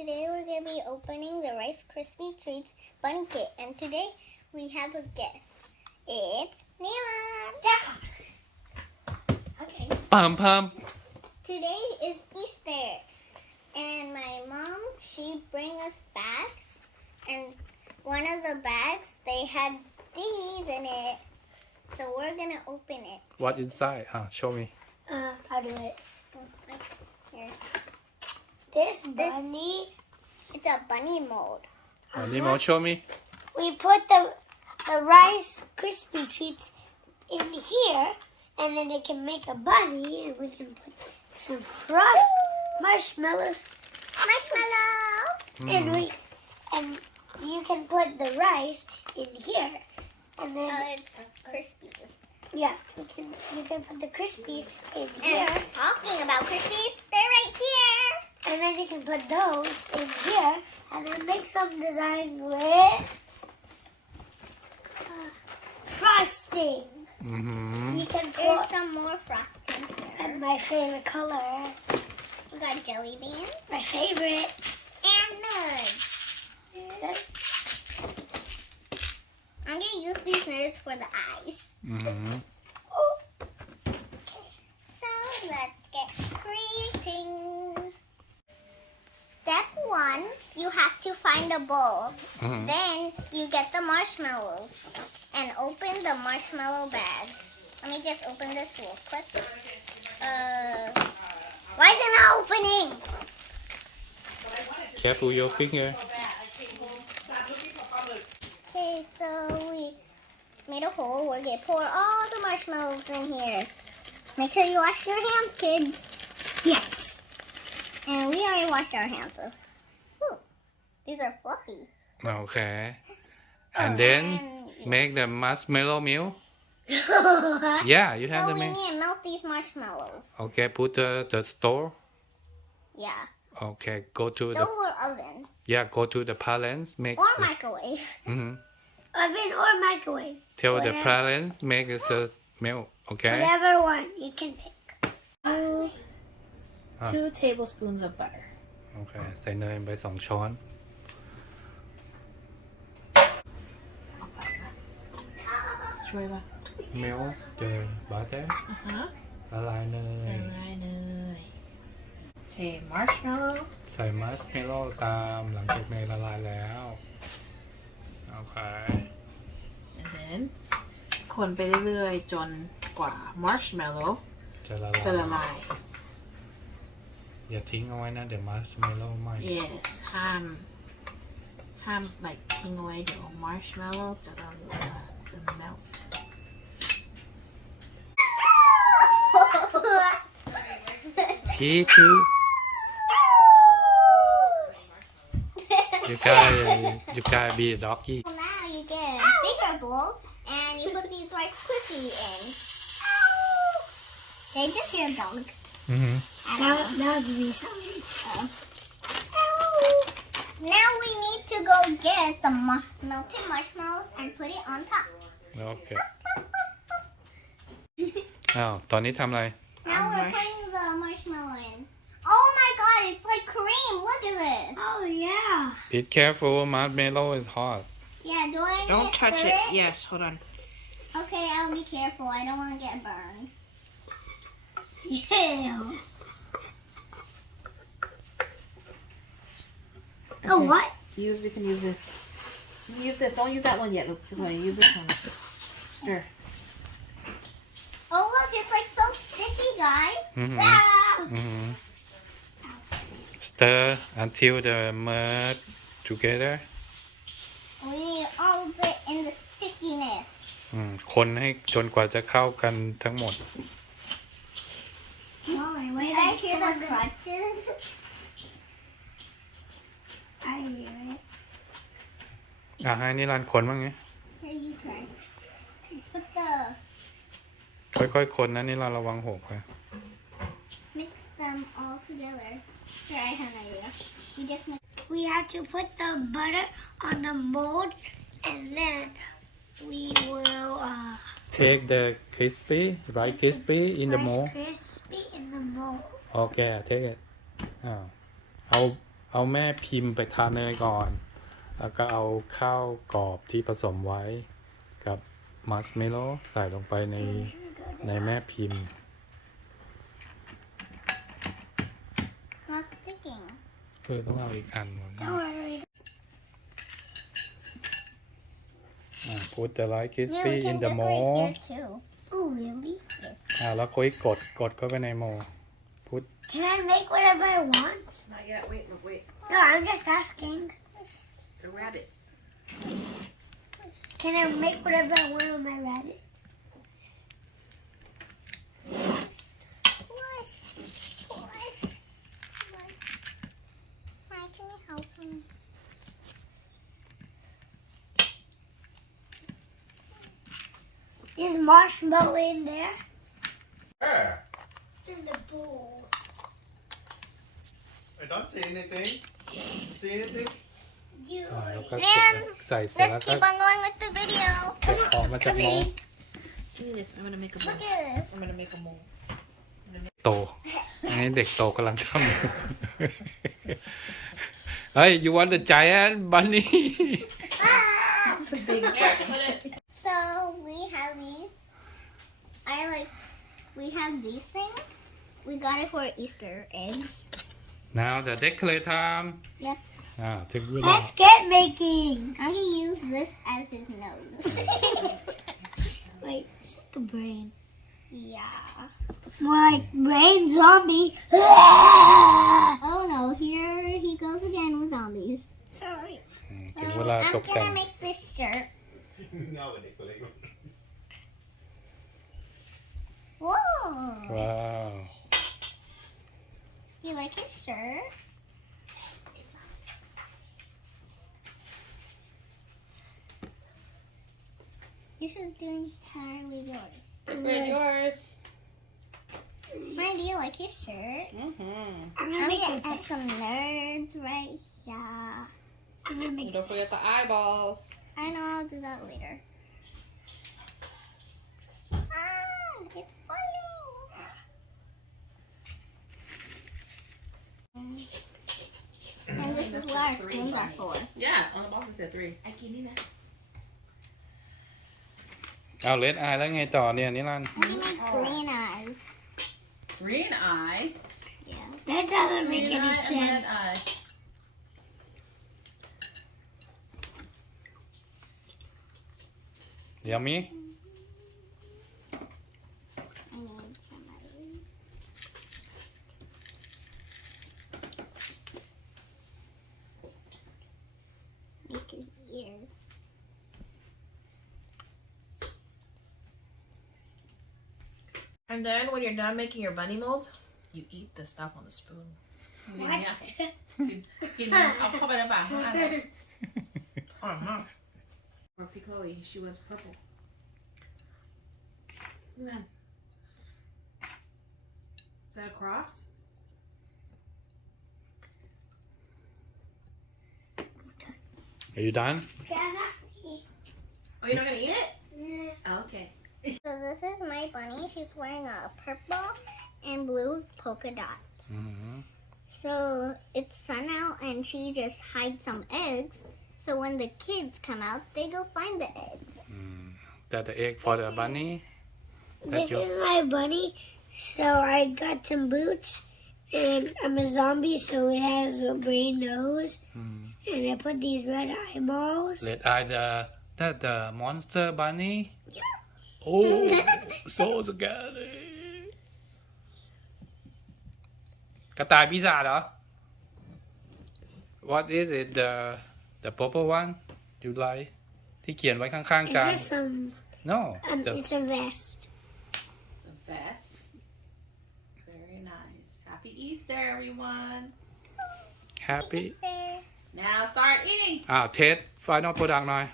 Today we're going to be opening the Rice Krispies Treats Bunny Kit. And today we have a guest. It's Nila. Okay. Pum. Today is Easter. And my mom, she bring us bags. And one of the bags, they had these in it. So we're going to open it. What inside? Show me. I'll do it. Here. This bunny. It's a bunny mold. Nemo, show me. We put the Rice Krispie treats in here, and then it can make a bunny, and we can put some marshmallows. And you can put the rice in here, and then it's Krispies. Yeah, you can put the Krispies in here. And talking about Krispies, they're right here. And then you can put those in here, and then make some design with frosting. You can There's put some more frosting here. and my favorite color. We got jelly beans My favorite. and nuts. I'm gonna use these nuts for the eyes. Oh. So let's get creating. Step 1, you have to find a bowl. Then you get the marshmallows and open the marshmallow bag. Let me just open this real quick. Why is it not opening? Careful your finger. Okay, so we made a hole. We're gonna pour all the marshmallows in here. Make sure you wash your hands, kids. Yes. And we already washed our hands. So. Ooh, these are fluffy. Okay. And then make the marshmallow milk. Yeah, you have So to we make. need to melt these marshmallows. Okay, put the store. Yeah. Okay, go to Those the were oven go to the parents. Make or microwave. Oven or microwave. Tell the Whatever. parents make the milk. Okay. Whatever one you can pick. 2 tablespoons of butter. โอเคใส่เนยไป2 ช้อน ช่วยป่ะ milk the butter ละลายเนย ละลายเนยเท marshmallow ใส่มัสเมลโล่ตามหลังจากเนยละลายแล้วโอเค and then คนไปเรื่อยๆจนกว่า marshmallow จะละ จะ ลา ละ ย ลาย อย่าทิ้งเอาไว้นะเดี๋ยวมัสเมลโล่ไหม้ yes ห้าม like ทิ้งเอาไว้เดี๋ยว marshmallow จะละลาย the melt T2 you gotta be a doggy Well, now you get a bigger bowl and you put these Rice Krispies in. They just hear a dog. That was me sounding. Now we need to go get the melted marshmallows and put it on top. โอเคอ้าวตอนนี้ทำอะไร Now we're putting the marshmallow in. Oh my god, it's like cream. Look at this. Oh yeah. Be careful marshmallow is hot Yeah, do I don't get touch stir it yes hold on Okay, I'll be careful. I don't want to get burned. Yeah. Oh what? you can use this use this don't use that one yet okay, use this one stir Oh look, it's like so sticky, guys. Stir until the merge together We need all of it in the stickiness. คนให้จนกว่าจะเข้ากันทั้งหมด Wait, I hear the crunches. I hear it. ให้นิรันดร์คนบ้างไง Here, you try. Put the ค่อยๆคนนะนิรันดร์ระวังหกค่ะ mix them all together. Here, I have an idea. We just mix. We have to put the butter on the mold, and then we will Take the crispy right crispy in the Rice mold Krispie in the mold. Okay take it เอา เอาแม่พิมพ์ไปทาเนยก่อน แล้วก็เอาข้าวกรอบที่ผสมไว้กับมัชเมลโล่ใส่ลงไปในแม่พิมพ์ Not sticking. ต้องเอาอีกอันหนึ่ง Don't worry. Put the light Yeah, we crispy can in the decorate mold. here too. Oh, really? Yes. แล้วค่อยกดเข้าไปในโม Put Can I make whatever I want? Not yet. Wait, look, wait. No, I'm just asking. It's a rabbit. Can I make whatever I want on my rabbit? Push. Push. Push. Hi, can you help me? Is marshmallow in there? Where? In the bowl. I don't see anything. See anything? You. แล้วก็ Then ใส่เสร็จแล้ว let's ก็ keep on going with the video. เก็บออกมาจากโม Come in. Give me this. I'm gonna make a Look mold. at this. I'm gonna make a mold. โตอันนี้เด็กโตกำลังทำ เฮ้ย you want the giant bunny That's a big yeah, put it. So we have these. We have these things. We got it for Easter eggs. now the decorate time Yep. ถึงเวลา Let's get making. I'm gonna use this as his nose. Wait, it's like a brain. Yeah. More like brain zombie. Oh no, here he goes again with zombies. Sorry. ถึงเวลา I'm ตกแต่ง gonna make this shirt. Whoa! ว้าว You like his shirt? You should do entirely yours. Decorate yours. Mine, do you like his shirt? Mm-hmm. I'm gonna I'm make gonna it. add some nerds right here. I'm gonna make Don't forget the eyeballs. I know, I'll do that later. Ah, it's falling. And this is what our spoons are for. Yeah, on the box it said 3. I can eat that. เอาเลดอายแล้วไงต่อเนี่ยนิรันดร์ I'm gonna make green eyes. Green eye. Yeah. That doesn't make Green any eye and red sense. eye. Yummy I need some of these. Make his ears. And then when you're done making your bunny mold, you eat the stuff on the spoon. What? I'll cover it back. Or Chloe, she was purple. Man. Is that a cross? Are you done Oh, you're not gonna eat it? Okay. So this is my bunny. She's wearing a purple and blue polka dots. อืม So it's sun out and she just hides some eggs. So when the kids come out, they go find the eggs. That the egg for the bunny This your- is my bunny. So I got some boots, and I'm a zombie, so it has a brain nose. And I put these red eyeballs. Red eye that the monster bunny Yeah. Oh so scary กระต่ายปีศาจเหรอ What is it the purple one you like ที่เขียนไว้ข้างๆ It's จาน just some. No the It's a vest. The vest. Very nice. Happy Easter, everyone. happy There. Now start eating. เทส final product หน่อย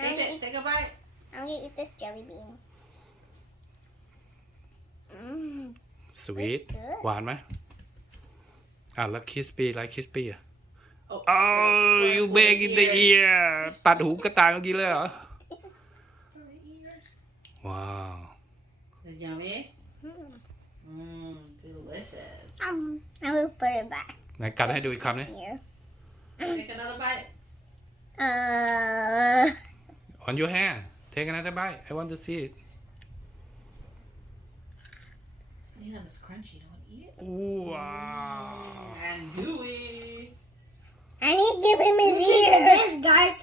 Take it. Take a bite. I'm gonna eat this jelly bean. sweet good. หวานไหมแล้ว crispy like crispy อ่ะ Oh, Oh you bake in the ear ตัดหูกระต่ายเมื่อกี้เลยเหรอ ว้าว Is it yummy? Delicious. I will put it back. ไหนกัดให้ดูอีกคำนี่ Here. Take another bite. on your hand take another bite I want to see it Yeah, it's crunchy. Don't eat it. wow And gooey. I need to give him his See ear. this, guys.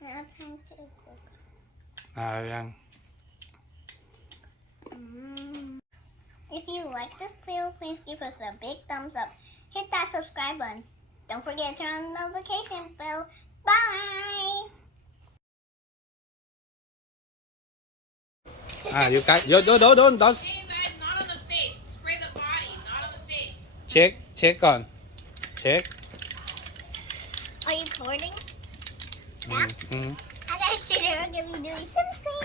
Now time to cook. ยัง If you like this video, please give us a big thumbs up. Hit that subscribe button. Don't forget to turn on the notification bell. Bye! you guys don't Hey, guys, not on the face. Spray the body, not on the face. check ก่อน check Are you recording? อืม I gotta sit there and give you doing something.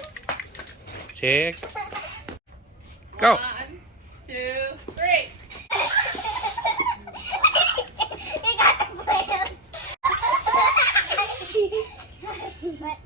check go 1, 2, 3. You gotta play them. But